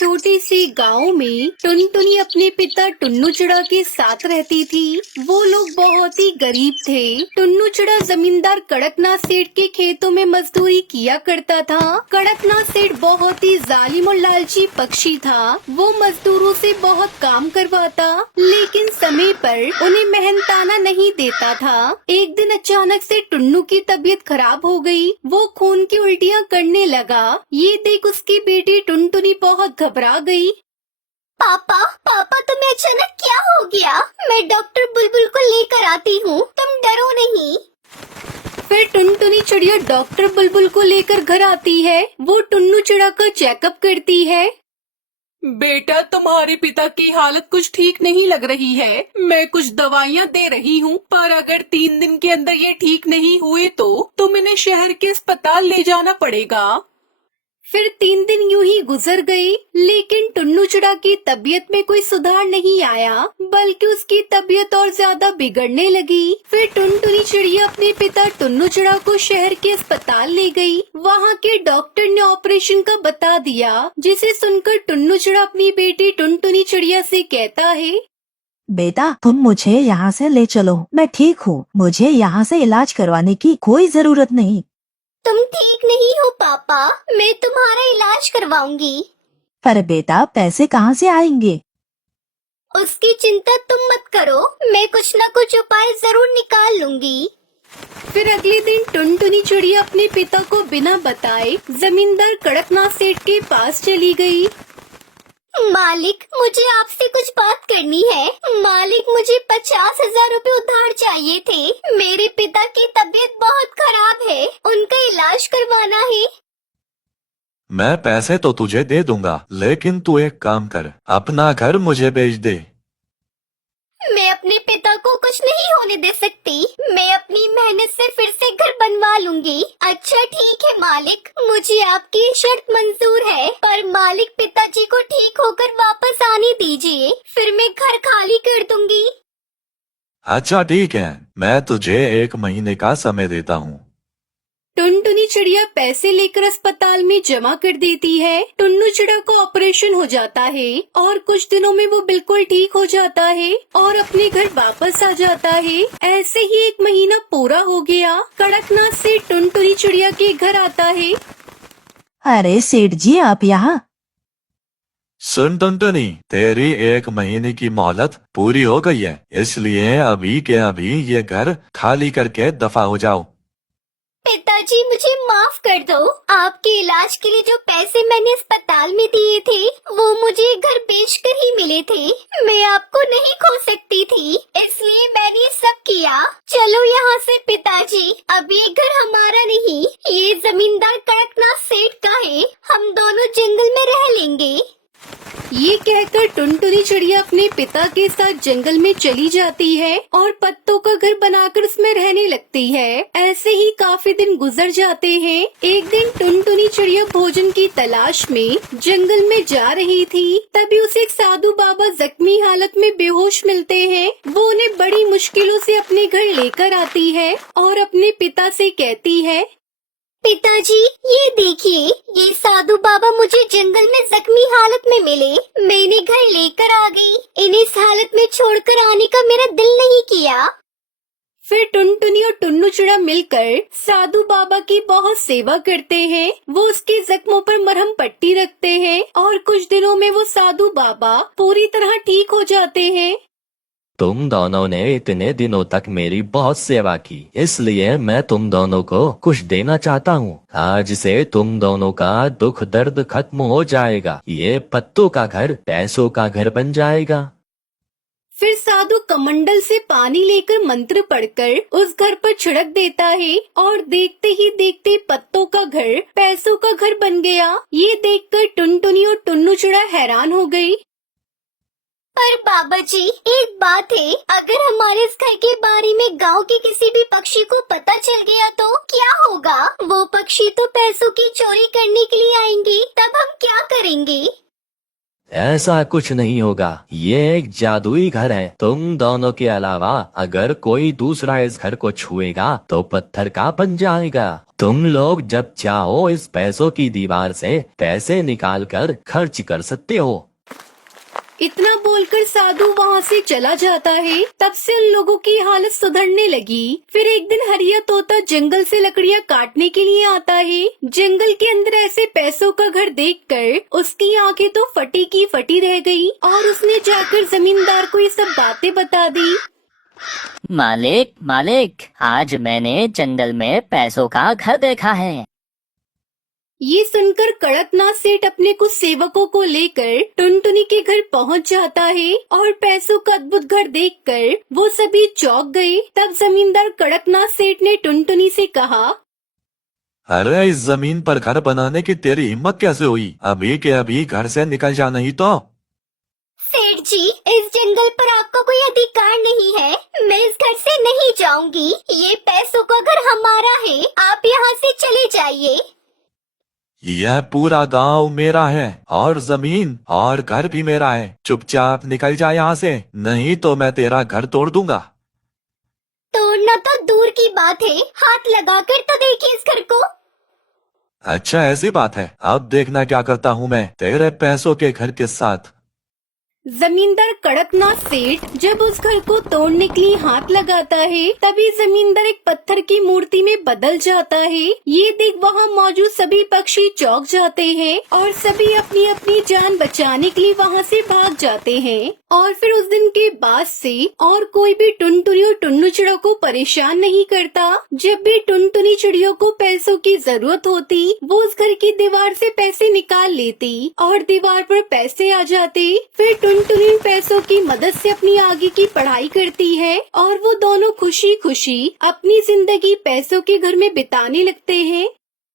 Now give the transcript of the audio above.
छोटे से गांव में टुनटुनी अपने पिता टुन्नू चिड़ा के साथ रहती थी। वो लोग बहुत ही गरीब थे। टुन्नू चिड़ा जमींदार कड़कनाथ सेठ के खेतों में मजदूरी किया करता था। कड़कनाथ सेठ बहुत ही जालिम और लालची पक्षी था। वो मजदूरों से बहुत काम करवाता, लेकिन समय पर उन्हें मेहनताना नहीं देता था। एक दिन अचानक से टुन्नू की तबीयत खराब हो गई। वो खून की उल्टियाँ करने लगा। ये देख उसकी बेटी टुनटुनी बहुत घबरा गई। पापा पापा तुम्हें अचानक क्या हो गया? मैं डॉक्टर बुलबुल को लेकर आती हूँ, तुम डरो नहीं। फिर टुनटुनी चिड़िया डॉक्टर बुलबुल को लेकर घर आती है। वो टुन्नू चिड़ा का चेकअप करती है। बेटा, तुम्हारे पिता की हालत कुछ ठीक नहीं लग रही है। मैं कुछ दवाइयाँ दे रही हूँ, पर अगर 3 दिन के अंदर ये ठीक नहीं हुए तो तुम इन्हें शहर के अस्पताल ले जाना पड़ेगा। फिर 3 दिन यूं ही गुजर गए, लेकिन टुन्नू चिड़ा की तबीयत में कोई सुधार नहीं आया, बल्कि उसकी तबीयत और ज्यादा बिगड़ने लगी। फिर टुनटुनी चिड़िया अपने पिता टुन्नू चिड़ा को शहर के अस्पताल ले गई। वहाँ के डॉक्टर ने ऑपरेशन का बता दिया, जिसे सुनकर टुन्नू चिड़ा अपनी बेटी टुनटुनी चिड़िया से कहता है, बेटा तुम मुझे यहाँ से ले चलो, मैं ठीक हूँ। मुझे यहाँ से इलाज करवाने की कोई जरूरत नहीं। तुम ठीक नहीं हो पापा, मैं तुम्हारा इलाज करवाऊंगी। पर बेटा पैसे कहाँ से आएंगे? उसकी चिंता तुम मत करो, मैं कुछ न कुछ उपाय जरूर निकाल लूंगी। फिर अगले दिन टुनटुनी चिड़िया अपने पिता को बिना बताए जमींदार कड़कनाथ सेठ के पास चली गई। मालिक, मुझे आपसे कुछ बात करनी है। मालिक, मुझे 50,000 रुपए उधार चाहिए थे। मेरे पिता की तबीयत बहुत खराब है, उनका इलाज करवाना है। मैं पैसे तो तुझे दे दूंगा, लेकिन तू एक काम कर, अपना घर मुझे बेच दे। मैं अपने पिता को कुछ नहीं होने दे सकती। मैं अपनी मेहनत से फिर से घर बनवा लूंगी। अच्छा ठीक है मालिक, मुझे आपकी शर्त मंजूर है, पर मालिक पिताजी को ठीक होकर वापस आने दीजिए, फिर मैं घर खाली कर दूंगी। अच्छा ठीक है, मैं तुझे 1 महीने का समय देता हूँ। टुनटुनी चिड़िया पैसे लेकर अस्पताल में जमा कर देती है। टुन्नू चिड़ा का ऑपरेशन हो जाता है और कुछ दिनों में वो बिल्कुल ठीक हो जाता है और अपने घर वापस आ जाता है। ऐसे ही 1 महीना पूरा हो गया। कड़कनाथ से टुनटुनी चिड़िया के घर आता है। अरे सेठ जी आप यहाँ? सुन टुनटुनी, तेरी 1 महीने की मोहलत पूरी हो गई है, इसलिए अभी के अभी ये घर खाली करके दफा हो जाओ। पिताजी मुझे माफ कर दो। आपके इलाज के लिए जो पैसे मैंने अस्पताल में दिए थे, वो मुझे घर बेचकर ही मिले थे। मैं आपको नहीं खो सकती थी, इसलिए मैंने सब किया। चलो यहाँ से पिताजी, अब ये घर हमारा नहीं, ये जमींदार कड़कनाथ सेठ का है। हम दोनों जंगल में रह लेंगे। ये कहकर टुनटुनी चिड़िया अपने पिता के साथ जंगल में चली जाती है और पत्तों का घर बनाकर उसमें रहने लगती है। ऐसे ही काफी दिन गुजर जाते हैं। एक दिन टुनटुनी चिड़िया भोजन की तलाश में जंगल में जा रही थी, तभी उसे एक साधु बाबा जख्मी हालत में बेहोश मिलते हैं। वो उन्हें बड़ी मुश्किलों से अपने घर लेकर आती है और अपने पिता से कहती है, पिताजी ये देखिए, ये साधु बाबा मुझे जंगल में जख्मी हालत में मिले। मैंने घर लेकर आ गई। इन्हें इस हालत में छोड़कर आने का मेरा दिल नहीं किया। फिर टुनटुनी और टुन्नू चिड़ा मिलकर साधु बाबा की बहुत सेवा करते हैं। वो उसके जख्मों पर मरहम पट्टी रखते हैं और कुछ दिनों में वो साधु बाबा पूरी तरह ठीक हो जाते हैं। तुम दोनों ने इतने दिनों तक मेरी बहुत सेवा की, इसलिए मैं तुम दोनों को कुछ देना चाहता हूँ। आज से तुम दोनों का दुख दर्द खत्म हो जाएगा। ये पत्तों का घर पैसों का घर बन जाएगा। फिर साधु कमंडल से पानी लेकर मंत्र पढ़कर उस घर पर छिड़क देता है और देखते ही देखते पत्तों का घर पैसों का घर बन गया। ये देखकर टुनटुनी और टुन्नू चिड़ा हैरान हो गई। पर बाबा जी एक बात है, अगर हमारे इस घर के बारे में गांव के किसी भी पक्षी को पता चल गया तो क्या होगा? वो पक्षी तो पैसों की चोरी करने के लिए आएंगे, तब हम क्या करेंगे? ऐसा कुछ नहीं होगा, ये एक जादुई घर है। तुम दोनों के अलावा अगर कोई दूसरा इस घर को छुएगा तो पत्थर का बन जाएगा। तुम लोग जब चाहो इस पैसों की दीवार से पैसे निकाल कर खर्च कर सकते हो। इतना बोलकर साधु वहाँ से चला जाता है। तब से उन लोगों की हालत सुधरने लगी। फिर एक दिन हरिया तोता जंगल से लकड़ियाँ काटने के लिए आता है। जंगल के अंदर ऐसे पैसों का घर देखकर उसकी आंखें तो फटी की फटी रह गई और उसने जाकर जमींदार को ये सब बातें बता दी। मालिक मालिक, आज मैंने जंगल में पैसों का घर देखा है। ये सुनकर कड़कनाथ सेठ अपने कुछ सेवकों को लेकर टुनटुनी के घर पहुंच जाता है और पैसों का अद्भुत घर देखकर वो सभी चौंक गए। तब जमींदार कड़कनाथ सेठ ने टुनटुनी से कहा, अरे इस जमीन पर घर बनाने की तेरी हिम्मत कैसे हुई? अभी के अभी घर से निकल जा, नहीं तो। सेठ जी, इस जंगल पर आपका कोई अधिकार नहीं है। मैं इस घर से नहीं जाऊंगी। ये पैसों का घर हमारा है। आप यहाँ से चले जाइए। यह पूरा गांव मेरा है और जमीन और घर भी मेरा है। चुपचाप निकल जा यहाँ से, नहीं तो मैं तेरा घर तोड़ दूंगा। तोड़ना तो दूर की बात है, हाथ लगाकर तो देखिए इस घर को। अच्छा ऐसी बात है, अब देखना क्या करता हूँ मैं तेरे पैसों के घर के साथ। जमींदार कड़कनाथ सेठ जब उस घर को तोड़ने के लिए हाथ लगाता है तभी जमींदार एक पत्थर की मूर्ति में बदल जाता है। ये देख वहाँ मौजूद सभी पक्षी चौंक जाते हैं और सभी अपनी अपनी जान बचाने के लिए वहाँ से भाग जाते हैं। और फिर उस दिन के बाद से और कोई भी टुनटुनी और टुन्नू चिड़ियों को परेशान नहीं करता। जब भी टुनटुनी चिड़ियों को पैसों की जरूरत होती वो उस घर की दीवार से पैसे निकाल लेती और दीवार पर पैसे आ जाते। फिर टुनटुनी पैसों की मदद से अपनी आगे की पढ़ाई करती है और वो दोनों खुशी खुशी अपनी जिंदगी पैसों के घर में बिताने लगते हैं।